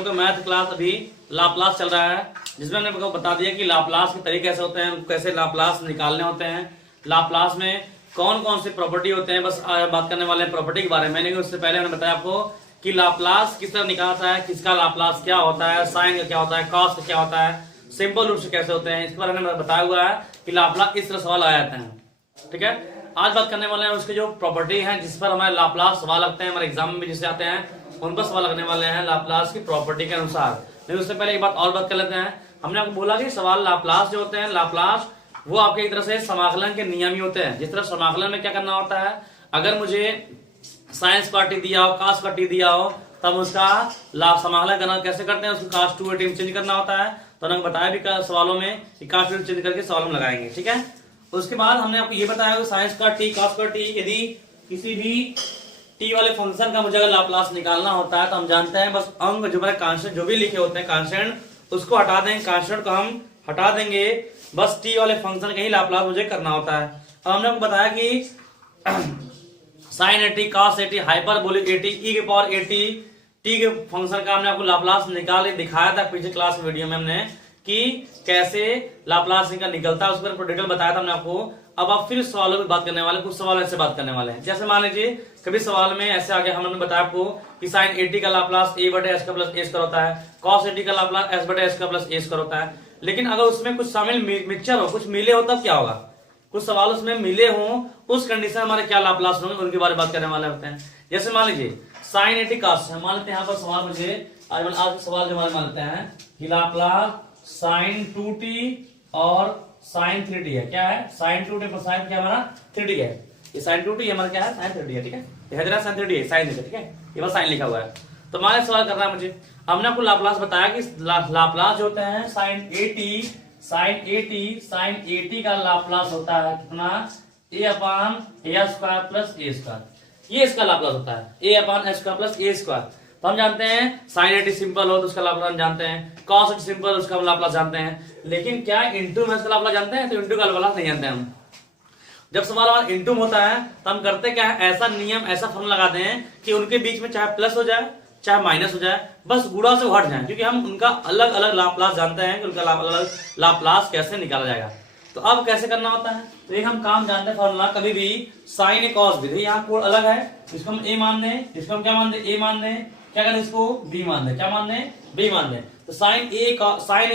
तो math class अभी Laplace चल रहा है, जिसमें हमने आपको बता दिया कि लाप्लास के तरीके कैसे होते हैं, कैसे लाप्लास निकालने होते हैं, लाप्लास में कौन कौन से प्रॉपर्टी होते हैं। बस आज बात करने वाले हैं प्रॉपर्टी के बारे में। लेकिन उससे पहले हमने बताया आपको कि लाप्लास किस तरह निकालता है, किसका लाप्लास क्या होता है, साइन का क्या होता है, कॉस का क्या होता है, सिंपल रूप से कैसे होते हैं, इसके बारे में बताया हुआ है कि लाप्लास इस तरह सवाल आ जाते हैं। ठीक है, आज बात करने वाले हैं उसके जो प्रॉपर्टी है जिस पर हमारे लाप्लास सवाल लगते हैं, हमारे एग्जाम में भी जिससे आते हैं उन पर सवाल लगने वाले हैं लाप्लास की प्रॉपर्टी के अनुसार। लेकिन उससे पहले एक बात और बात कर लेते हैं। हमने आपको बोला कि सवाल लाप्लास जो होते हैं, लाप्लास वो आपके एक तरह से समाकलन के नियम ही होते हैं। जिस तरह समाकलन में क्या करना होता है, अगर मुझे साइंस का टी दिया हो, कास का टी दिया हो, तब उसका समाकलन करना कैसे करते हैं, उसको कास टू टी में चेंज करना होता है। तो हमने बताया भी सवालों में कि कास टू चेंज करके सवाल हम लगाएंगे। ठीक है, उसके बाद हमने आपको ये बताया कि साइंस का टी, कास का टी, यदि किसी भी टी वाले फंक्शन का मुझे अगर लाप्लास निकालना होता है तो हम जानते हैं बस अंक जो मेरे कांस्टेंट जो भी लिखे होते हैं कांस्टेंट उसको हटा देंगे, कांस्टेंट को हम हटा देंगे, बस टी वाले फंक्शन का ही लाप्लास मुझे करना होता है। अब हमने आपको बताया कि sine at, cos at, hyperbolic at, e के पावर एटी, टी के फंक्शन का हमने आपको लाप्लास निकाल के दिखाया था पिछले क्लास के वीडियो में हमने कि कैसे लाप्लास निकलता है, उस पर डिटेल बताया था हमने आपको। अब आप फिर सवालों की बात करने वाले, कुछ सवाल ऐसे बात करने वाले हैं। जैसे मान लीजिए कभी सवाल में ऐसे आगे हमने बताया आपको कि साइन एटी का लाप्लास ए बटे एस का प्लस ए स्क्वायर होता है, कॉस एटी का लाप्लास एस बटे एस का प्लस ए स्क्वायर होता है। लेकिन अगर उसमें कुछ शामिल मिक्सचर हो, कुछ मिले हो, तब क्या होगा, कुछ सवाल उसमें मिले हो, उस कंडीशन हमारे क्या लाप्लास होंगे उनके बारे में बात करने वाले होते हैं। जैसे मान लीजिए साइन एटी कॉस, मान लेते हैं यहाँ पर सवाल मुझे आज सवाल जो हमारे मान लेते हैं कि लाप्लास साइन 2t और साइन 3t है। क्या है, साइन 2t पर साइन क्या हमारा 3t है। ये साइन 2t हमारा क्या है, साइन 3t है। ठीक है, ये हैदरा साइन 3t है, साइन है। ठीक है, ये बस साइन लिखा हुआ है। तो हमारे सवाल करना है मुझे, हमने आपको लाप्लास बताया कि लाप्लास जो होते हैं साइन 80, साइन 80 का लाप्लास होता है कितना, a upon A square plus A square. ये इसका लाप्लास होता है a upon A square plus A square. तो हम जानते हैं साइन 80 सिंपल हो तो उसका लाप्लास जानते हैं, कॉस 80 सिंपल उसका लाप्लास जानते हैं। लेकिन क्या इंटू में उसका लाप्लास जानते हैं, तो इंटू का लाप्लास नहीं जानते हम। जब सवाल हमारा इंटू होता है तो हम करते क्या है, ऐसा नियम, ऐसा फॉर्मूला लगाते हैं कि उनके बीच में चाहे प्लस हो जाए चाहे माइनस हो जाए, बस गुणा से हट जाए, क्योंकि हम उनका अलग अलग लाप्लास जानते हैं कि उनका अलग अलग लाप्लास कैसे निकाला जाएगा। तो अब कैसे करना होता है, तो एक हम काम जानते हैं फॉर्मूला, कभी भी साइन ए कॉस बी, यहाँ कोड अलग है, इसको हम ए मान दें, इसको हम क्या मान दें, ए मान दें, क्या करें इसको बी मान दें, क्या मान दें, बी मान दें। तो साइन ए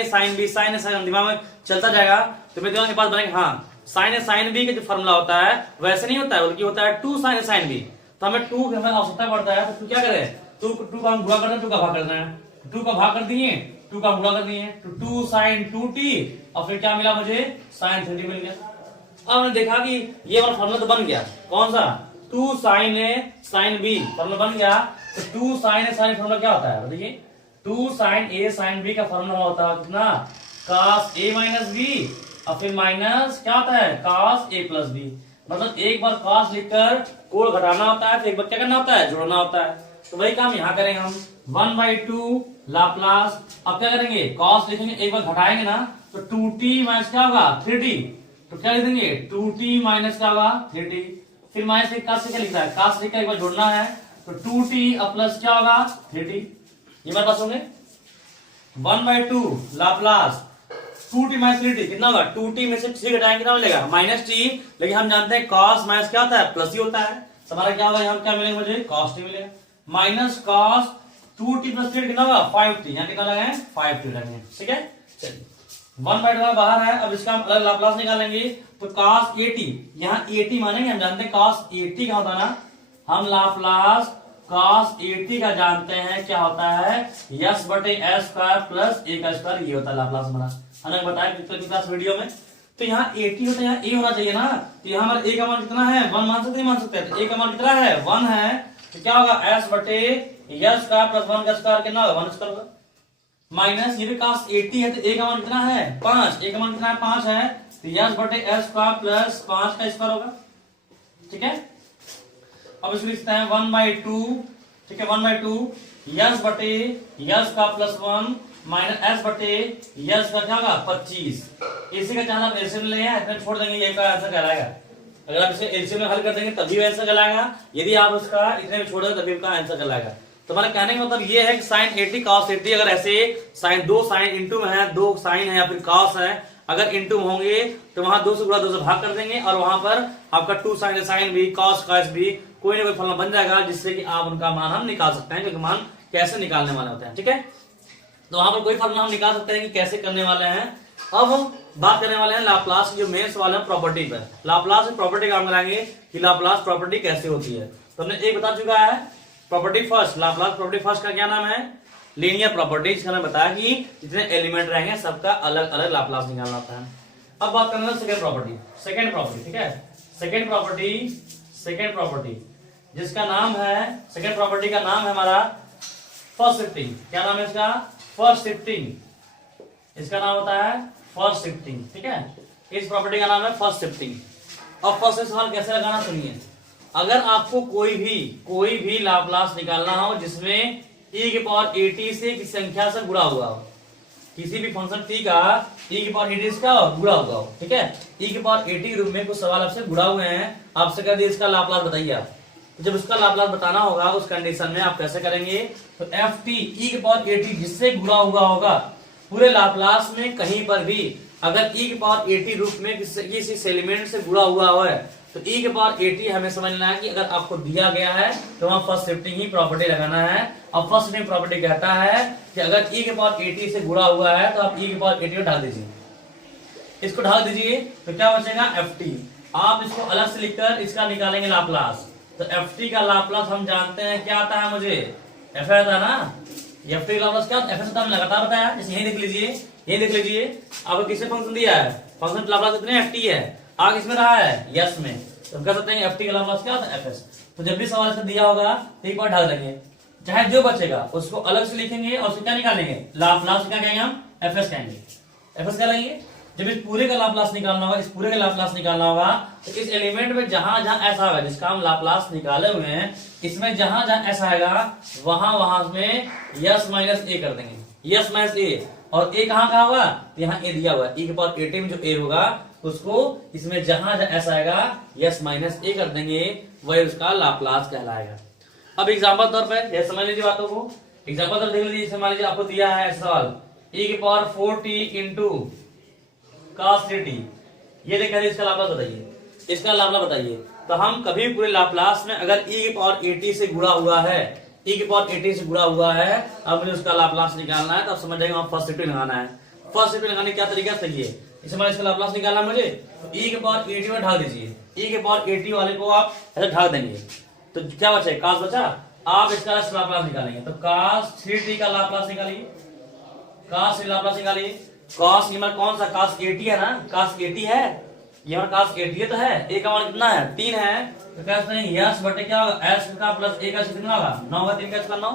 साइन बी, साइन ए साइन दिमाग में चलता जाएगा, तो मेरे दिमाग के पास बनेगा हाँ साइन ए साइन बी का जो फॉर्मूला होता है वैसे नहीं होता है, बल्कि होता है 2 साइन ए साइन बी। तो हमें 2 की हमें आवश्यकता पड़ता है, तो क्या करें, 2 का हम गुणा करना है, 2 का भाग कर देना है, 2 का भाग कर दिए, 2 का गुणा कर दिए, तो 2 साइन 2t और फिर क्या मिला मुझे, साइन 3t मिल गया। अब हमने देखा कि ये वाला फॉर्मूला तो बन गया, कौन सा, 2 साइन ए साइन बी फॉर्मूला बन गया। तो 2 साइन ए साइन फॉर्मूला क्या होता है बताइए, 2 साइन ए साइन बी का फॉर्मूला होता है कितना, cos a माइनस बी और फिर माइनस क्या होता है, cos a प्लस बी। मतलब एक बार cos लिखकर कोण घटाना होता है, फिर एक बार क्या करना होता है, जोड़ना होता है। तो वही काम यहाँ करेंगे हम, 1/2 लाप्लास। अब क्या करेंगे, cos लिखेंगे, एक बार घटाएंगे ना तो 2t माइनस क्या होगा 3t, तो क्या लिख देंगे 2t माइनस क्या होगा 3t। फिर माइनस से cos से क्या लिख रहा है, cos लिखकर एक बार जोड़ना है तो 2t और प्लस क्या होगा 3t। ये हमारे पास होंगे 1/2 लाप्लास 2t माइनस 3t कितना होगा, 2t में से 3 घटाएंगे कितना मिलेगा, माइनस t। लेकिन हम जानते हैं cos माइनस क्या होता है, प्लस ही होता है। तो हमारा क्या होगा, यहाँ क्या मिलेगा मुझे, cos t मिलेगा, माइनस cos 2t प्लस 3 कितना होगा 5t, यहाँ कितना लगाए 5t लगाएंगे। ठीक है, चलिए 1/2 बाहर है, अब इसका हम अलग लाप्लास निकालेंगे। तो cos 80, यहाँ 80 मानेंगे, हम जानते हैं cos 80 क्या होता है ना, हम लाप्लास cos 80 का जानते हैं क्या होता है, यस बटे एस स्क्वायर प्लस ए का स्क्वायर, ये होता है लाप्लास हमारा, हमने बताया पिछले क्लास वीडियो में। तो यहाँ 80 होता है, यहाँ ए होना चाहिए ना, तो यहाँ हमारा ए का मान कितना है, 1 मान सकते नहीं मान सकते, तो ए का मान कितना है 1 है, तो क्या होगा एस बटे यस स्क्वायर प्लस 1 का स्क्वायर कितना होगा 1 स्क्वायर होगा, माइनस ये भी cos 80 है तो ए का मान कितना है 5, ए का मान कितना है 5 है, तो यस बटे एस स्क्वायर प्लस 5 का स्क्वायर होगा। ठीक है, अब इसको लिखते हैं 1/2, ठीक है 1/2 यस बटे यस का प्लस 1 माइनस एस बटे यस का क्या होगा 25। इसी का चाहे आप एलसीएम ले आए, इतना छोड़ देंगे, ये का आंसर कहलाएगा। अगर आप इसे एलसीएम में हल कर देंगे तभी आंसर कहलाएगा, यदि आप उसका इतने में छोड़ देंगे तभी उसका आंसर कहलाएगा। तो हमारे कहने का मतलब ये है कि साइन 80 cos 80, अगर ऐसे साइन दो साइन इंटू में है, दो साइन है या फिर cos है, अगर इंटू में होंगे तो वहां 2 से गुणा 2 से भाग कर देंगे और वहां पर आपका 2 साइन साइन भी cos cos भी कोई ना कोई फॉर्मूला बन जाएगा जिससे कि आप उनका मान हम निकाल सकते हैं, क्योंकि मान कैसे निकालने वाले होते हैं। ठीक है, तो वहां पर कोई फॉर्मूला हम निकाल सकते हैं कि कैसे करने वाले हैं। अब हम बात करने वाले हैं लाप्लास की जो मेन सवाल है प्रॉपर्टी पर। लाप्लास की प्रॉपर्टी काम कराएंगे कि लाप्लास प्रॉपर्टी कैसे होती है। तो हमने एक बता चुका है property first, Laplace property first का क्या नाम है, लीनियर प्रॉपर्टी, जिसका मैंने बताया कि जितने एलिमेंट रहेंगे सबका अलग अलग लाप्लास निकालना होता है। अब बात करना है सेकंड प्रॉपर्टी, सेकंड प्रॉपर्टी। ठीक है, सेकंड प्रॉपर्टी जिसका नाम है, सेकंड प्रॉपर्टी का नाम है हमारा फर्स्ट शिफ्टिंग। क्या नाम है इसका, फर्स्ट शिफ्टिंग, इसका नाम होता है फर्स्ट शिफ्टिंग। ठीक है, इस प्रॉपर्टी का नाम है फर्स्ट शिफ्टिंग। अब फर्स्ट सवाल कैसे लगाना सुनिए, अगर आपको कोई भी लाप्लास निकालना हो जिसमें e की पावर 80 से किसी संख्या से गुणा हुआ हो, किसी भी फंक्शन t का e की पावर 80 का गुणा हुआ हो। ठीक है, e की पावर 80 के रूप में कुछ सवाल आपसे गुणा हुए हैं, आपसे कह दिए इसका लाप्लास बताइए आप। तो जब उसका लाप्लास बताना होगा उस कंडीशन में आप कैसे करेंगे, तो ft e की पावर 80 जिससे गुणा हुआ होगा पूरे लाप्लास में कहीं पर भी अगर e की पावर 80 रूप में किसी एलिमेंट से गुणा हुआ है तो e की पावर 80 हमें समझना है कि अगर आपको दिया गया है तो वहां फर्स्ट शिफ्टिंग ही प्रॉपर्टी लगाना है। और फर्स्ट शिफ्टिंग प्रॉपर्टी कहता है कि अगर e की पावर 80 से गुणा हुआ है तो आप e की पावर 80 को ढाल दीजिए, इसको ढाल दीजिए तो क्या बचेगा ft। आप इसको अलग से लिखकर इसका निकालेंगे लाप्लास, तो ft का लाप्लास हम जानते हैं क्या आता है, मुझे f आता है ना, ft का लाप्लास क्या f से हमने लगातार बताया। जैसे यही देख लीजिए, ये देख लीजिए आपको किससे फंक्शन दिया है, फंक्शन लाप्लास कितने ft है, आगे इसमें रहा है यस में, तो हम कह सकते हैं ft का लाप्लास क्या होता है fs। तो जब भी सवाल से दिया होगा तो एक बार ढाल देंगे, चाहे जो बचेगा उसको अलग से लिखेंगे और उसको क्या निकालेंगे लाप्लास, क्या कहेंगे हम fs कहेंगे, fs क्या लेंगे। जब इस पूरे का लाप्लास निकालना होगा, इस पूरे का लाप्लास निकालना होगा तो इस एलिमेंट में जहां जहां ऐसा होगा जिसका हम लाप्लास निकाले हुए हैं, इसमें जहां जहां ऐसा आएगा वहां में यस माइनस ए कर देंगे, यस माइनस ए। और ए कहां का होगा, यहाँ ए दिया हुआ है, e के पावर 80 में जो ए होगा उसको इसमें जहां जहां ऐसा आएगा यस माइनस ए कर देंगे, वही उसका लाप्लास कहलाएगा। अब एग्जाम्पल तौर पर यह समझ लीजिए बातों को, एग्जाम्पल तौर देख लीजिए। मान लीजिए आपको दिया है सवाल e की power 4t into cos 3t, ये देखा इसका लाप्लास बताइए, इसका लाप्लास बताइए। तो हम कभी पूरे लाप्लास में अगर e की पावर 80 से गुणा हुआ है, e की पावर 80 से गुणा हुआ है, अब मुझे उसका लाप्लास निकालना है, तो आप समझ जाएंगे फर्स्ट शिफ्टिंग लगाना है। फर्स्ट शिफ्टिंग लगाने का क्या तरीका सही है, इसे मैंने इसका लाप्लास निकालना है मुझे, तो e की पावर 80 में ढाल दीजिए, e की पावर 80 वाले को आप ऐसे ढाल देंगे तो क्या बचे cos बचा, आप इसका लाप्लास निकालेंगे तो cos 3t का लाप्लास निकालिए, cos 3 लाप्लास निकालिए। cos ये कौन सा cos 80 है ना, cos 80 है, ये cos 80 तो है, a का मान कितना है 3 है, तो कहते हैं यस बटे क्या होगा s का प्लस a का कितना होगा 9 होगा, 3 का इसका 9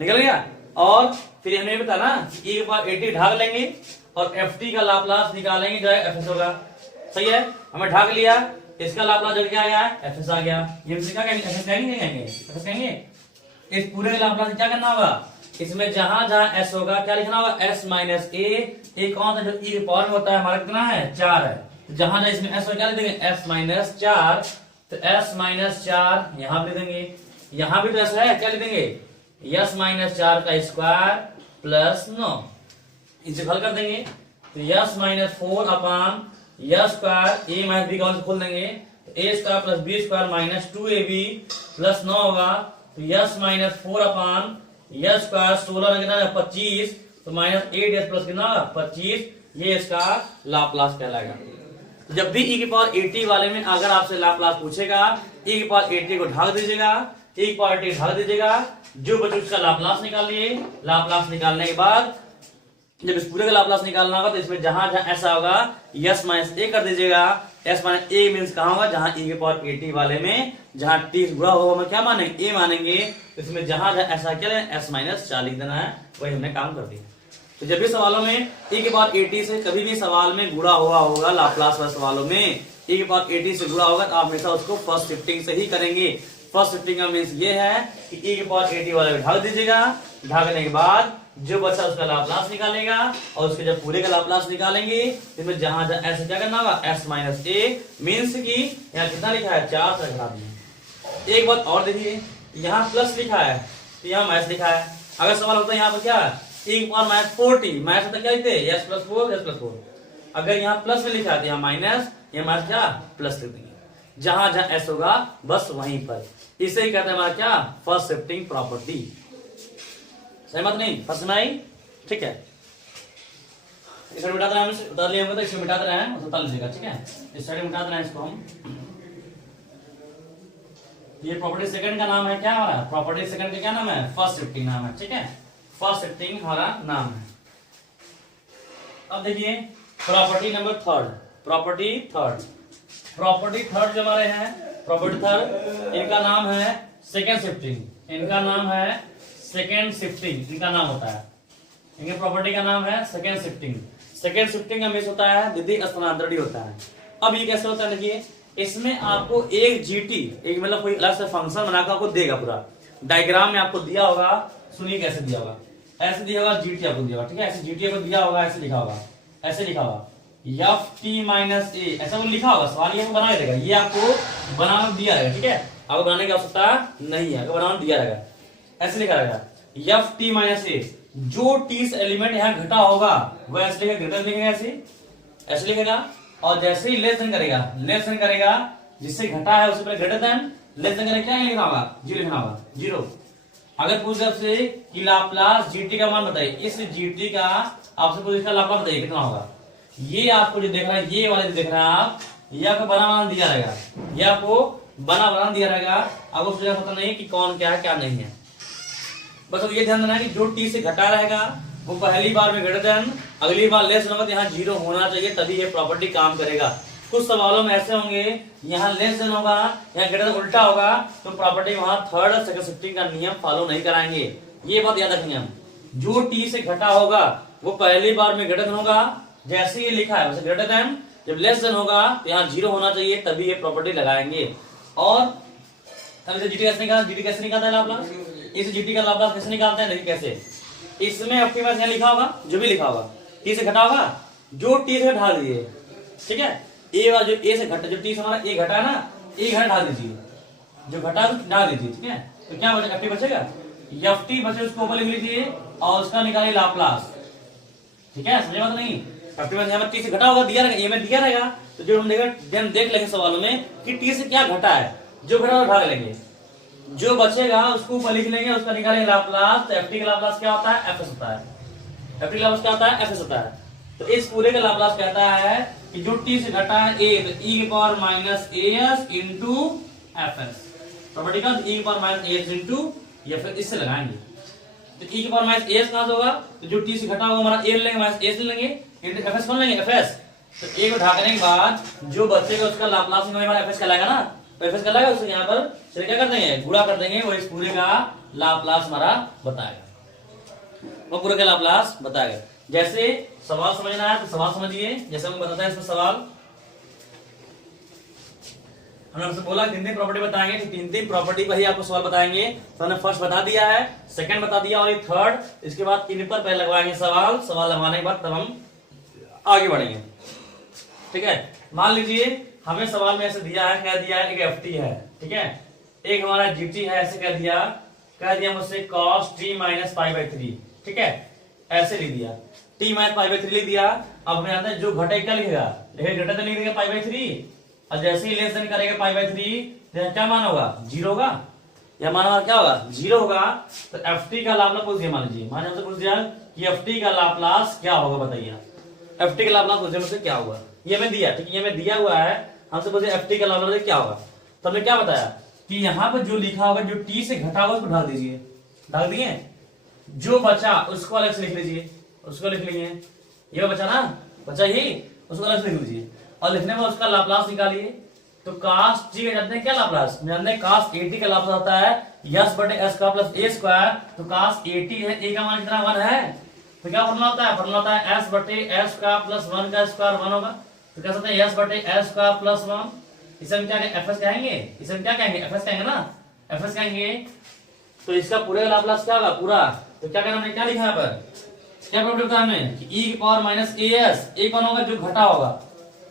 निकल गया। और फिर हमने बताया ना e के पावर 80 ढाग लेंगे और ft का लाप्लास निकालेंगे जो है fs होगा, सही है। हमें ढाग लिया, इसका लाप्लास जो क्या आ गया fs आ गया, ये क्या कहेंगे fs कहेंगे, fs कहेंगे। इस पूरे का लाप्लास क्या करना होगा, इसमें जहां जहां s होगा क्या लिखना होगा s माइनस a कौन सा जो e के पावर में होता है हमारा कितना है 4 है, तो जहां जहां इसमें s हो क्या लिख देंगे s माइनस 4, तो s माइनस 4 यहां भी देंगे, यहां भी तो s है, क्या लिख देंगे s माइनस 4 का स्क्वायर प्लस 9, इसे हल कर देंगे तो s minus 4 upon s square a minus b का खोल देंगे तो a square plus b square minus 2ab plus 9 होगा, तो s माइनस 4 अपान यस स्क्वायर 16 कितना है 25, तो माइनस 8s प्लस कितना 25, ये इसका लाप्लास कहलाएगा। तो जब भी e की पावर 80 वाले में अगर आपसे लाप्लास पूछेगा, e की पावर 80 को ढाल दीजिएगा, e की पावर 80 ढाल दीजिएगा, जो बचे उसका लाप्लास निकालिए। लाप्लास निकालने के बाद जब इस पूरे का लाप्लास निकालना होगा तो इसमें जहां जहां ऐसा होगा यस माइनस ए कर दीजिएगा, एस माइनस ए मीन्स कहां होगा जहां e के पावर 80 वाले में जहां t गुणा होगा हम क्या मानेंगे a मानेंगे, तो इसमें जहां जहां ऐसा क्या लेना s माइनस 4 लिख देना है, वही हमने काम कर दिया। तो जब भी सवालों में e के पावर 80 से कभी भी सवाल में गुणा हुआ होगा, लाप्लास वाले सवालों में e के पावर 80 से गुणा होगा तो आप हमेशा उसको फर्स्ट शिफ्टिंग से ही करेंगे। फर्स्ट शिफ्टिंग का मीन्स ये है कि e के पावर 80 वाले को ढाल दीजिएगा, ढालने के बाद जो बचा उसका लाप्लास निकालेगा और उसके जब पूरे का लाप्लास निकालेंगे इसमें जहां जहां ऐसे क्या करना होगा s माइनस ए मीन्स की यहाँ कितना लिखा है 4 से घटा दिए। एक बात और देखिए, यहाँ प्लस लिखा है तो यहाँ माइनस लिखा है। अगर सवाल होता है यहाँ पर क्या e की पावर माइनस 4t, माइनस होता क्या लिखते हैं s + 4 s + 4। अगर यहाँ प्लस में लिखा है तो यहाँ माइनस, यहाँ माइनस क्या प्लस लिख देंगे। जहां जहां s होगा बस वहीं पर। इसे ही कहते हैं हमारा क्या फर्स्ट शिफ्टिंग प्रॉपर्टी। सहमत नहीं? फर्स्ट में आई? ठीक है, इसे मिटा देना, उतार लिया तो इसे मिटा देना है, उतार लीजिएगा। ठीक है, इस साइड मिटा देना है इसको हम। ये प्रॉपर्टी सेकंड का नाम है क्या हमारा? प्रॉपर्टी सेकंड का क्या नाम है? फर्स्ट शिफ्टिंग नाम है। ठीक है, फर्स्ट शिफ्टिंग हमारा नाम है। अब देखिए property number third, property third जो हमारे हैं प्रॉपर्टी थर्ड, इनका नाम है सेकंड शिफ्टिंग। इनका नाम है सेकंड शिफ्टिंग, इनका नाम होता है, इनके प्रॉपर्टी का नाम है सेकंड शिफ्टिंग। सेकंड शिफ्टिंग का मीन्स होता है द्वितीय स्थानांतरण होता है। अब ये कैसे होता है देखिए, इसमें आपको एक जीटी, एक मतलब कोई अलग से फंक्शन बनाकर आपको देगा, पूरा डायग्राम में आपको दिया होगा। सुनिए कैसे दिया होगा, ऐसे दिया होगा जीटी आपको दिया होगा। ठीक है, ऐसे जीटी आपको दिया होगा, ऐसे लिखा होगा, ऐसे लिखा होगा ft-a, ऐसा वो लिखा होगा। सवाल ये बना देगा, ये आपको बनाना दिया रहेगा। ठीक है, आपको बनाने की आवश्यकता नहीं है, आपको बनाना दिया रहेगा। ऐसे लिखा रहेगा ft-a, जो t से एलिमेंट यहाँ घटा होगा वह ऐसे लिखेगा, ग्रेटर लिखेगा, ऐसे लिखेगा। और जैसे ही लेस देन करेगा, जिससे घटा है उससे पहले ग्रेटर देन, लेस देन करेगा, क्या लिखना होगा? जीरो लिखना होगा, जीरो। अगर पूछ आपसे कि लाप्लास जीटी का मान बताइए, इस जीटी का आपसे पूछ इसका लाप्लास बताइए कितना होगा, ये आपको जो देख रहा है, ये वाला जो देख रहा है आप, ये आपको बना दिया रहेगा, ये आपको बना दिया रहेगा। आपको पता नहीं कि कौन क्या है क्या नहीं है। बस अब ये ध्यान देना है कि जो टी से घटा रहेगा वो पहली बार में ग्रेटर देन, अगली बार लेस होगा तो यहाँ जीरो होना चाहिए, तभी ये प्रॉपर्टी काम करेगा। कुछ सवालों में ऐसे होंगे यहाँ लेस देन होगा, यहाँ ग्रेटर देन उल्टा होगा, तो प्रॉपर्टी वहां थर्ड और सेकंड शिफ्टिंग का नियम फॉलो नहीं कराएंगे। ये बात याद रखेंगे हम, जो टी से घटा होगा वो पहली बार में ग्रेटर देन होगा, जैसे ये लिखा है वैसे ग्रेटर देन। जब लेस देन होगा तो यहाँ जीरो होना चाहिए, तभी ये प्रॉपर्टी लगाएंगे। और जीटी कैसे निकालता है लाप्लास? इस जीटी का लाप्लास कैसे निकालते हैं? देखिए कैसे, इसमें आपके पास यहाँ लिखा होगा, जो भी लिखा होगा टी से घटा होगा, जो टी से घटा दीजिए। ठीक है, ए वाला जो ए से घटा, जो टी से हमारा ए घटा है ना, ए घटा ढाल दीजिए, जो घटा डाल दीजिए। ठीक है, तो क्या बचेगा? एफ टी बचेगा, एफ टी बचे उसको ऊपर लिख लीजिए और उसका निकालिए लाप्लास। ठीक है, समझे बात नहीं? एफ टी में यहाँ टी से घटा होगा, दिया रहेगा, ए में दिया रहेगा, तो जो हम देख लेंगे सवालों में कि टी से क्या घटा है, जो घटा उठा लेंगे, जो बचेगा उसको ऊपर लिख लेंगे, उसका निकालेंगे लाप्लास। तो एफ टी का लाप्लास क्या होता है? एफ एस होता है। एफ टी का लाप्लास क्या होता है? एफ एस होता है। तो इस पूरे का लाप्लास कहता है कि जो टी से घटा है ए, तो e की power minus S into F S. Property का e की पावर माइनस एस इंटू, या फिर इससे लगाएंगे तो e की पावर माइनस एस कहां से होगा? तो जो टी से घटा होगा हमारा ए लेंगे, माइनस एस लेंगे, इंटू एफ एस कौन लेंगे? F S. तो ए को ढाकने के बाद जो बचेगा उसका लाप्लास हमारा एफ एस कहलाएगा ना, तो एफ एस कहलाएगा, उसको यहाँ पर चलिए क्या कर देंगे? गुणा कर देंगे, वो इस पूरे का लाप्लास हमारा बताएगा, वो पूरे का लाप्लास बताएगा। जैसे सवाल समझना है तो सवाल समझिए, जैसे हम बताते हैं इसमें सवाल, हमने आपसे बोला तीन प्रॉपर्टी बताएंगे, तो तीन प्रॉपर्टी पर ही आपको सवाल बताएंगे। तो हमने फर्स्ट बता दिया है, सेकंड बता दिया और ये थर्ड, इसके बाद तीन पर पहले लगवाएंगे सवाल लगवाने के बाद तब हम आगे बढ़ेंगे। ठीक है, मान लीजिए हमें सवाल में ऐसे दिया है, क्या दिया है? एक एफ टी है, ठीक है, एक हमारा जीटी है, ऐसे कह दिया मुझसे cos t माइनस π/3। ठीक है, ऐसे लिख दिया, t माइनस π/3 लिख दिया। अब हमें आता है जो घटे क्या लिखेगा? ग्रेटर देन लिख देगा π/3, और जैसे ही लेस देन करेगा π/3 तो क्या मान होगा? जीरो होगा, या मान क्या होगा? जीरो होगा। तो एफ टी का लाप्लास पूछ दिया, मान लीजिए, मान हमसे पूछ दिया कि एफ टी का लाप्लास क्या होगा, बताइए। एफ टी का लाप्लास पूछ दिया मुझसे क्या होगा, ये हमें दिया। ठीक है, ये हमें दिया हुआ है, हमसे पूछे एफ टी का लाप्लास क्या होगा। तो हमने क्या बताया कि यहाँ पर जो लिखा होगा, जो टी से घटा होगा उसको ढाल दीजिए, ढाल दिए, जो बचा उसको अलग से लिख लीजिए, उसको लिख लीजिए, ये बचा ना, बचा ही, उसको अलग से लिख लीजिए, और लिखने में उसका लाप्लास निकालिए। तो cos t का जानते हैं क्या लाप्लास? जानते हैं cos 80 का लाप्लास आता है यस बटे एस का प्लस ए स्क्वायर। तो cos 80 है, ए का मान कितना? 1 है, तो क्या फॉर्मूला होता है? फॉर्मूला होता है एस बटे एस का प्लस 1 का स्क्वायर 1 होगा। तो कह सकते हैं एस बटे एस का प्लस 1, इसे हम क्या कहेंगे? एफ एस कहेंगे, इसे हम क्या कहेंगे? एफ एस कहेंगे ना, एफ एस कहेंगे। तो इसका पूरे का लाप्लास क्या होगा? पूरा। तो क्या करना है, क्या लिखा है यहाँ पर, क्या प्रॉब्लम बताया हमने कि e की पावर माइनस एस, ए कौन होगा? जो घटा होगा।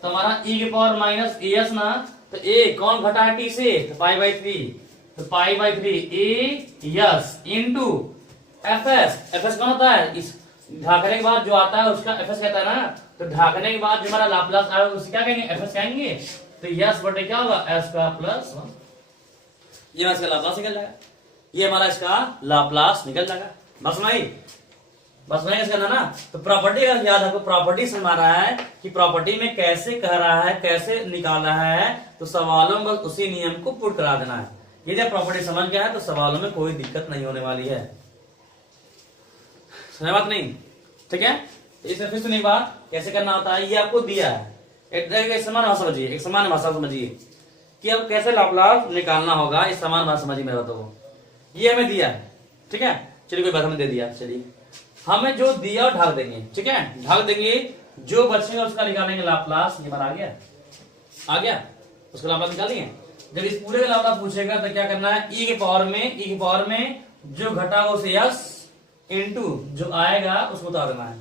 तो हमारा e की पावर माइनस एस ना, तो a कौन घटा है? t से, तो π/3, तो pi by 3 A yes into F S. F S कौन होता है, इस ढाकने के बाद जो आता है उसका एफ एस कहता है ना, तो ढाकने के बाद जो हमारा लाप्लास आएगा उसे क्या कहेंगे, एफ एस कहेंगे। तो यस बटे क्या होगा, एस का प्लस 1, ये इसका लाप्लास निकल जाएगा, ये हमारा इसका लाप्लास निकल जाएगा। बस नहीं, बस नहीं इसका ना। तो प्रॉपर्टी का याद आपको, प्रॉपर्टी से हमारा है कि प्रॉपर्टी में कैसे कह रहा है, कैसे निकाल रहा है, तो सवालों में बस उसी नियम को पुट करा देना है। यदि प्रॉपर्टी समझ गया है तो सवालों में कोई दिक्कत नहीं होने वाली है, समझ बात नहीं, ठीक है। इसमें फिर सुनिए बात कैसे करना होता है, ये आपको दिया है, एक समान भाषा समझिए, एक समान भाषा समझिए कि अब कैसे लाप्लास निकालना होगा, इस समान भाषा समझिए मेरे बातों को। ये हमें दिया है, ठीक है, चलिए कोई बात हमें दे दिया, चलिए हमें जो दिया और ढाक देंगे, ठीक है, ढाक देंगे, जो बचेगा उसका निकालेंगे लाप्लास। ये बार आ गया, उसका लाप्लास निकालेंगे। जब इस पूरे का लाप्लास पूछेगा तो क्या करना है, ई के पावर में जो घटा उसे यस इंटू जो आएगा उसको उतार देना है,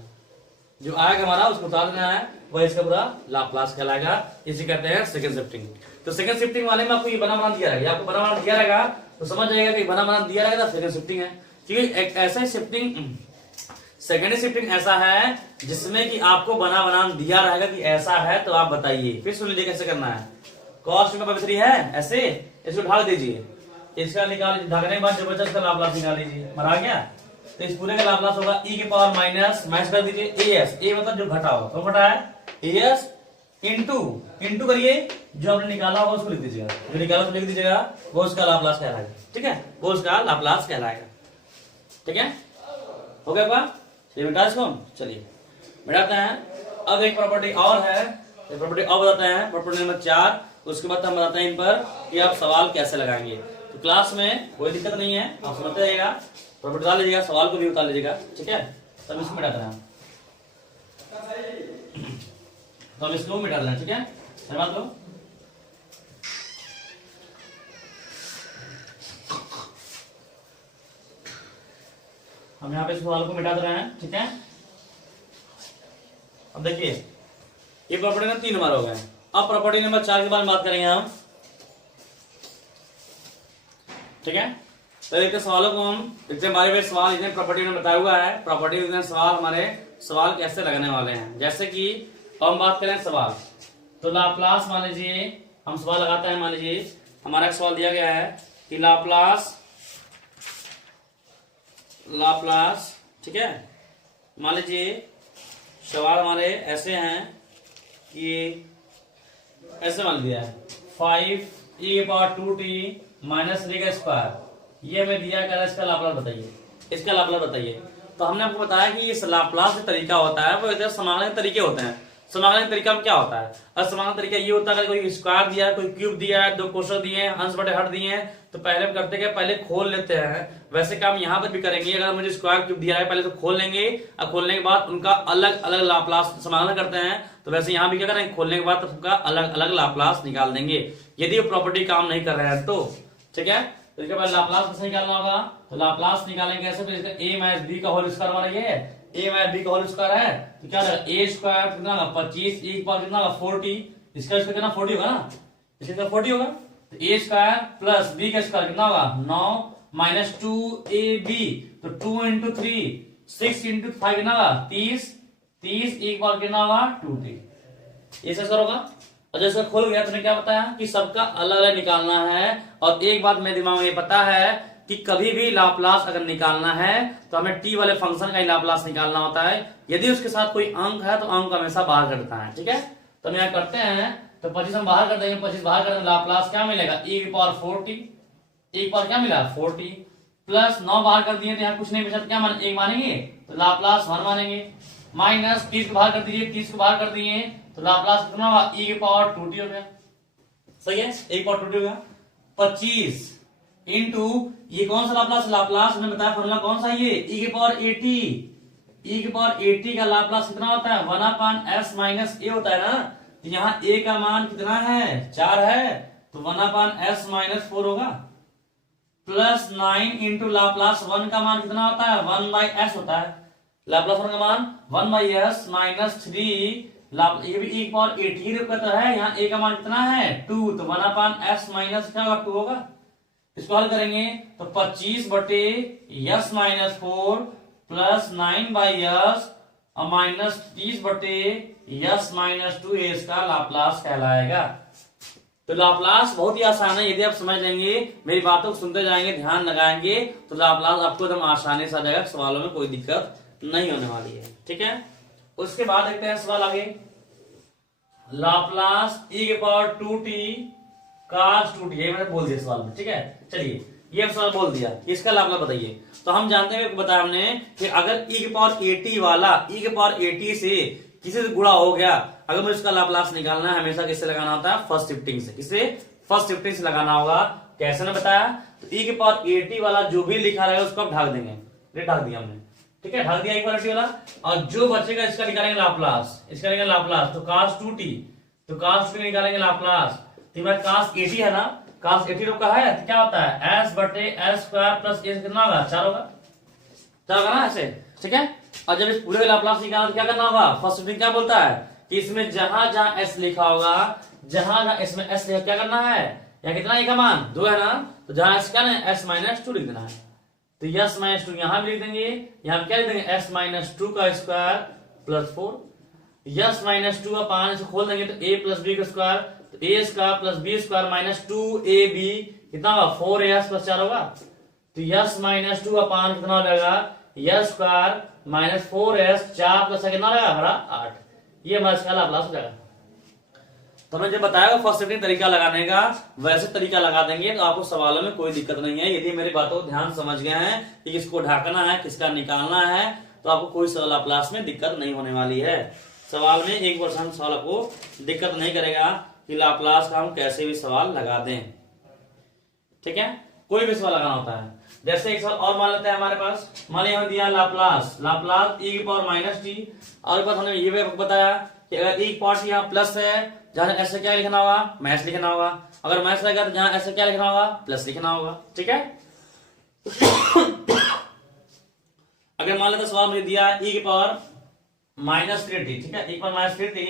जो आएगा हमारा उसको उतार देना है, वह इसका पूरा लाप्लास कहलाएगा। इसे कहते हैं सेकंड शिफ्टिंग। तो सेकंड शिफ्टिंग वाले में आपको ये बना दिया रहेगा, आपको बना दिया रहेगा तो समझ जाएगा कि बना दिया रहेगा सेकंड शिफ्टिंग है, क्योंकि एक ऐसा शिफ्टिंग सेकेंडरी शिफ्टिंग ऐसा है जिसमें कि आपको बना दिया रहेगा कि ऐसा है, तो आप बताइए। फिर सुन लीजिए कैसे करना है, कॉस्ट में पवित्री है ऐसे, इसको ढाक दीजिए, इसका निकाल ढाकने के बाद जो बचा उसका लाप्लास निकाल लीजिए, मर आ गया। तो इस पूरे का लाप्लास होगा ई के पावर माइनस माइनस कर दीजिए ए एस, ए मतलब जो घटा होगा, तो घटा है ए एस इंटू करिए जो आपने निकाला होगा उसको लिख दीजिएगा, जो निकाला उसको लिख दीजिएगा, वो उसका लाप्लास कहलाएगा, ठीक है, वो उसका लाप्लास कहलाएगा, ठीक है, हो गया बात। चलिए मिटाते हैं। अब एक प्रॉपर्टी और है, एक प्रॉपर्टी और बताते हैं, प्रॉपर्टी नंबर 4। उसके बाद हम बताते हैं इन पर कि आप सवाल कैसे लगाएंगे। तो क्लास में कोई दिक्कत नहीं है, आप समझते रहिएगा, प्रॉपर्टी उतार लीजिएगा, सवाल को भी उतार लीजिएगा, ठीक है। तब इसको मिटाते हैं, तो हम इसको मिटा दें, ठीक है, समझ लो। हम यहाँ पे इस सवाल को मिटा दे रहे हैं, ठीक है। अब देखिए ये प्रॉपर्टी में 3 नंबर हो गए। अब प्रॉपर्टी नंबर 4 के बारे में बात करेंगे हम, ठीक है। तो देखते सवालों को हम, इतने बारे सवाल इतने प्रॉपर्टी में बताया हुआ है, प्रॉपर्टी इतने सवाल हमारे सवाल कैसे लगने वाले हैं। जैसे कि हम बात करें सवाल, तो लाप्लास मान लीजिए, हम सवाल लगाते हैं, मान लीजिए हमारा एक सवाल दिया गया है कि लाप्लास, ठीक है, मान लीजिए सवाल हमारे ऐसे हैं कि ऐसे मान लिया है 5e/2t माइनस 3 का स्क्वायर, ये हमें दिया गया, इसका लाप्लास बताइए, इसका लाप्लास बताइए। तो हमने आपको बताया कि इस लाप्लास का तरीका होता है वो इधर समाकलन के तरीके होते हैं। समाकलन का तरीका में क्या होता है, और समाकलन तरीका ये होता है कि कोई स्क्वायर दिया है, कोई क्यूब दिया है, 2 कोष्ठक दिए हैं, अंश बटे हर दिए हैं, तो पहले करते क्या, पहले खोल लेते हैं। वैसे काम यहाँ पर भी करेंगे, अगर मुझे स्क्वायर क्यूब दिया है पहले तो खोल लेंगे, और खोलने के बाद उनका अलग अलग लाप्लास समाकलन करते हैं। तो वैसे यहाँ भी क्या करेंगे, खोलने के बाद उनका अलग अलग लाप्लास निकाल देंगे, यदि वो प्रॉपर्टी काम नहीं कर रहे हैं तो, ठीक है। तो इसके बाद लाप्लास कैसे निकालना होगा, तो लाप्लास निकालेंगे कैसे, तो इसका a माइनस b का होल स्क्वायर हमारा ये है, a माइनस b का होल स्क्वायर है, तो क्या रहेगा a स्क्वायर कितना होगा 25, e पावर कितना होगा 40, इसका कितना 40 होगा ना, इसका 40 होगा, तो a स्क्वायर प्लस b का स्क्वायर कितना होगा 9 माइनस 2ab, तो 2 इंटू 3 6 इंटू 5 कितना होगा 30 e पावर कितना होगा 2t, ये कैसे होगा। और जैसे खोल गया तो क्या बताया कि सबका अलग अलग निकालना है। और एक बात मेरे दिमाग में ये पता है कि कभी भी लाप्लास अगर निकालना है तो हमें टी वाले फंक्शन का ही लाप्लास निकालना होता है, यदि उसके साथ कोई अंक है तो अंक हमेशा बाहर कर देता है, ठीक है। तो हम यहाँ करते हैं, तो 25 हम बाहर कर देंगे, 25 बाहर कर देंगे, लाप्लास क्या मिलेगा e की पावर 40, e की पावर क्या मिला 40 प्लस 9 बाहर कर दिए तो यहाँ कुछ नहीं बचा, क्या मान 1 मानेंगे, तो लाप्लास 1 मानेंगे, माइनस 30 को बाहर कर दीजिए, 30 को बाहर कर दिए तो लाप्लास कितना होगा e की पावर 2t हो गया, सही है, e की पावर 2t हो गया। 25 इंटू ये कौन सा लाप्लास, लाप्लास मैंने बताया फॉर्मूला कौन सा, ये e की पावर 80, e की पावर 80 का लाप्लास कितना होता है 1/s माइनस a होता है ना, तो यहाँ a का मान कितना है 4 है, तो 1/s माइनस 4 होगा, प्लस 9 इंटू लाप्लास 1 का मान कितना होता है 1/s होता है, लाप्लास 1 का मान 1/s माइनस 3, ये भी e की पावर 80 का तो है, यहाँ a का मान कितना है 2, तो 1/s माइनस क्या होगा 2 होगा, इसको हल करेंगे तो 25 बटे yes minus 4 plus 9 by yes और माइनस 30 बटे यस माइनस 2 इसका लाप्लास कहलाएगा। तो लाप्लास बहुत ही आसान है, यदि आप समझ लेंगे, मेरी बातों को सुनते जाएंगे, ध्यान लगाएंगे तो लाप्लास आपको एकदम आसानी से आ जाएगा, सवालों में कोई दिक्कत नहीं होने वाली है। ठीक है, उसके बाद देखते हैं सवाल आगे। लाप्लास e के पावर 2t cos 2t, ये मैंने बोल दिया सवाल में। ठीक है, चलिए ये सवाल बोल दिया, इसका लाप्लास बताइए। तो हम जानते हैं, बताया हमने कि अगर e के पावर 80 वाला e के पावर 80 से किसी से गुणा हो गया, अगर मुझे इसका लाप्लास निकालना है, हमेशा किससे लगाना होता है? फर्स्ट शिफ्टिंग से। किससे? फर्स्ट शिफ्टिंग से लगाना होगा। कैसे ने बताया? तो e के पावर 80 वाला जो भी लिखा रहेगा उसको आप ढक देंगे। ये ढक दिया हमने। ठीक है, ढक दिया एक बार 80 वाला, और जो बचेगा इसका निकालेंगे लाप्लास। इसका निकालेंगे लाप्लास, तो cos 2t, तो cos 2t निकालेंगे लाप्लास। तो हमारा cos 80 है ना, cos 80 रुपया है, तो क्या होता है? s बटे s स्क्वायर प्लस a कितना होगा? 4 होगा, 4 होगा ना ऐसे। ठीक है, और जब इस पूरे का लाप्लास निकालना तो क्या करना होगा? फर्स्ट शिफ्टिंग क्या बोलता है कि इसमें जहां जहां s लिखा होगा, जहां जहां इसमें s लिखा, क्या करना है? या कितना है का मान? 2 है ना, तो जहां s क्या है? s माइनस 2 लिख देना है। तो s माइनस 2 यहां भी लिख देंगे, यहां क्या लिख देंगे? s माइनस 2 का स्क्वायर प्लस 4, s माइनस 2 का 5 इसको खोल देंगे तो a प्लस b का स्क्वायर, तो a square plus b square minus 2ab कितना होगा? 4as प्लस 4 होगा। तो s माइनस 2 का 5 कितना हो जाएगा? s square minus 4s 4 plus कितना रहेगा? हमारा 8। ये हमारा इसका लाप्लास हो जाएगा। तो हमने जब बताया फर्स्ट शिफ्टिंग तरीका लगाने का, वैसे तरीका लगा देंगे तो आपको सवालों में कोई दिक्कत नहीं है। यदि मेरी बातों को ध्यान समझ गए हैं कि किसको ढाकना है, किसका निकालना है, तो आपको कोई लाप्लास में दिक्कत नहीं होने वाली है। सवाल में 1% सवाल आपको दिक्कत नहीं करेगा कि लाप्लास का हम कैसे भी सवाल लगा दें। ठीक है, कोई भी सवाल लगाना होता है। जैसे एक सवाल और मान लेते हैं हमारे पास, मान लिया दिया लाप्लास e की पावर माइनस टी, और एक बात हमने ये भी बताया कि अगर e की पावर यहाँ प्लस है, जहां ऐसे क्या लिखना होगा? माइनस लिखना होगा। अगर माइनस रहेगा तो जहां ऐसे क्या लिखना होगा? प्लस लिखना होगा। ठीक है, अगर मान लेते सवाल मुझे दिया e की पावर माइनस 3t, ठीक है, e की पावर माइनस 3t,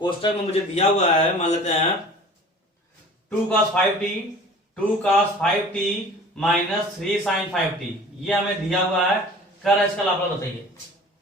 कोष्टक में मुझे दिया हुआ है, मान लेते हैं 2 cos 5t minus 3 sin 5t, ये हमें दिया हुआ है। कर इसका लाप्लास बताइए,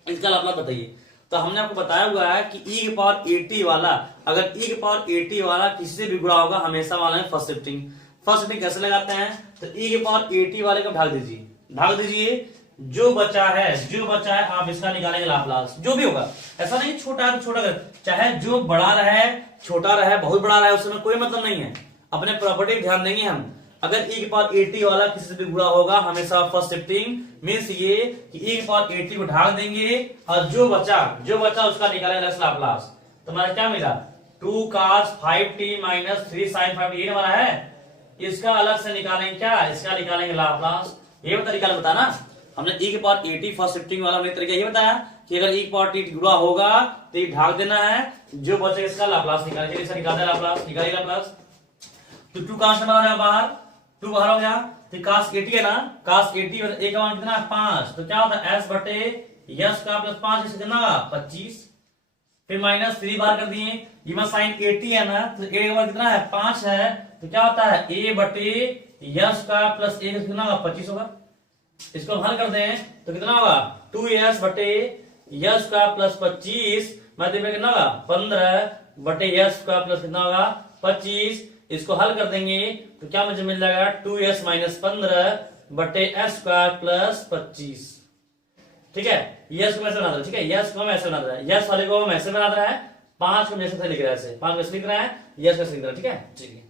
इसका लाप्लास बताइए। तो हमने आपको बताया हुआ है कि e के पावर 80 वाला, अगर e के पावर 80 वाला किसी से भी गुणा होगा, हमेशा वाला है फर्स्ट शिफ्टिंग। फर्स्ट शिफ्टिंग कैसे लगाते हैं? तो e के पावर 80 वाले को ढक दीजिए, ढक दीजिए। जो बचा है आप इसका निकालेंगे लाप्लास, जो भी होगा। ऐसा नहीं छोटा है तो छोटा कर, चाहे जो बड़ा रहे, छोटा रहे, बहुत बड़ा रहे, उसमें कोई मतलब नहीं है। अपने प्रॉपर्टी ध्यान देंगे हम। अगर e के पावर 80 वाला किसी से भी गुणा होगा, हमेशा फर्स्ट शिफ्टिंग मींस ये कि e के पावर 80 को ढाक देंगे, और जो बचा उसका निकालेंगे लाप्लास। तो हमारा क्या मिला? 2 cos 5t minus 3 sin 5t, ये हमारा है। इसका अलग से निकालेंगे क्या? इसका निकालेंगे लाप्लास। ये तरीका बताना हमने e के पावर 80 फर्स्ट शिफ्टिंग वाला हमने तरीका ये बताया कि अगर e के पावर 80 गुणा होगा तो ये ढाक देना है, जो बचेगा इसका लाप्लास निकालेंगे। इसका निकाल देना लाप्लास, निकालिए लाप्लास। तो 2 कहां से बाहर आ गया? बाहर 2 बाहर हो गया, तो cos 80 है ना, cos 80 मतलब a का मान कितना है? 5, तो क्या होता है? s बटे यस का प्लस 5 इससे कितना? 25। फिर माइनस 3 बाहर कर दिए, ये में साइन 80 है ना, तो a का मान कितना है? 5 है, तो क्या होता है? a बटे यस का प्लस a कितना होगा? 25 होगा। इसको हल कर दें तो कितना होगा? 2s बटे यस का प्लस 25 मतलब कितना होगा? 15 बटे यस का प्लस कितना होगा? 25। इसको हल कर देंगे तो क्या मुझे मिल जाएगा? 2s माइनस 15 बटे s स्क्वायर प्लस 25। ठीक है, यस को ऐसे बना दो। ठीक है, यस को हम ऐसे बना रहा है, यस वाले को हम ऐसे बना रहा है, 5 को हम ऐसे लिख रहा है, 5 को ऐसे लिख रहा है, यस को ऐसे लिख रहा है। ठीक है, चलिए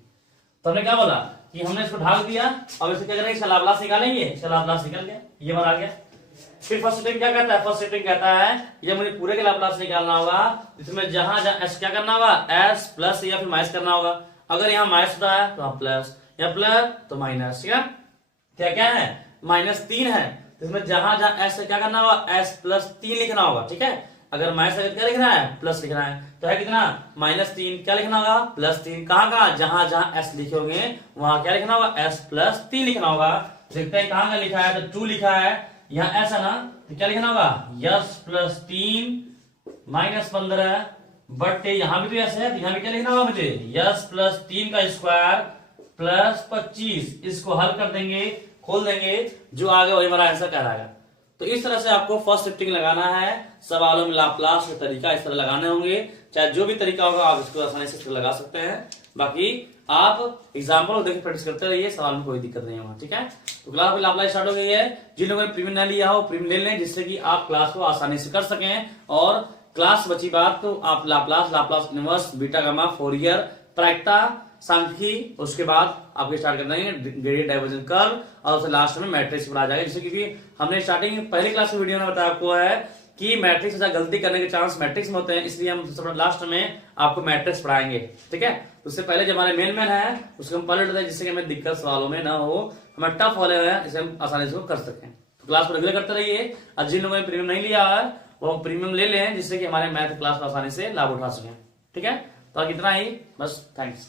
तो हमने क्या बोला कि हमने इसको ढाक दिया, अब इसको क्या करेंगे? इसका लाप्लास निकालेंगे। इसका लाप्लास निकल गया, ये हमारा आ गया। फिर फर्स्ट शिफ्टिंग क्या कहता है? फर्स्ट शिफ्टिंग कहता है ये मुझे पूरे के लाप्लास निकालना होगा, इसमें जहां जहां s क्या करना होगा? s प्लस या फिर माइनस करना होगा। अगर यहाँ माइनस होता है तो हम प्लस, या प्लस तो माइनस। ठीक है, क्या क्या है? माइनस 3 है, तो इसमें जहां जहां s क्या करना होगा? s प्लस 3 लिखना होगा। ठीक है, अगर माइनस क्या लिखना है? प्लस लिखना है, तो है कितना? माइनस 3। क्या लिखना होगा? प्लस 3। कहां कहां? जहां जहां s लिखे होंगे वहां क्या लिखना होगा? s प्लस 3 लिखना होगा। देखते हैं कहां का लिखा है, तो 2 लिखा है, यहाँ s है ना, तो क्या लिखना होगा? यस प्लस 3 माइनस 15 बटे यहाँ भी तो s है, तो यहाँ भी क्या लिखना होगा मुझे? यस प्लस 3 का स्क्वायर प्लस 25, इसको हल कर देंगे, खोल देंगे, जो आगे वही हमारा आंसर कहलाएगा। तो इस तरह से आपको फर्स्ट शिफ्टिंग लगाना है। सवालों में लाप्लास का तरीका इस तरह लगाने होंगे, चाहे जो भी तरीका होगा आप इसको आसानी से लगा सकते हैं। बाकी आप एग्जाम्पल देखिए, प्रैक्टिस करते रहिए, सवाल में कोई दिक्कत नहीं होगा, ठीक है। तो क्लास में लाप्लास स्टार्ट हो गई है। जिन लोगों ने प्रीमियम न लिया हो प्रीमियम ले लें, जिससे कि आप क्लास को आसानी से कर सकें। और क्लास बची बात तो आप Laplace inverse, beta gamma, Fourier, प्रायिकता, सांख्यिकी, उसके बाद आपके स्टार्ट कर देंगे ग्रेडियंट डाइवर्जेंस कर्व, और उससे लास्ट में मैट्रिक्स पर आ जाएगा। जैसे क्योंकि हमने स्टार्टिंग पहली क्लास की वीडियो में बताया आपको है कि मैट्रिक्स से गलती करने के चांस मैट्रिक्स में होते हैं, इसलिए हम लास्ट में आपको मैट्रिक्स पढ़ाएंगे, ठीक है। तो उससे पहले जो हमारे मेन है उसको हम पलट दें, जिससे कि हमें दिक्कत सवालों में ना हो, हमें टफ वाले हैं इसे हम आसानी से कर सकें। तो क्लास को रेगुलर करते रहिए। और जिन लोगों ने प्रीमियम नहीं लिया है वो प्रीमियम ले लें, जिससे कि हमारे मैथ क्लास को आसानी से लाभ उठा सकें, ठीक है। तो कितना ही बस, थैंक्स।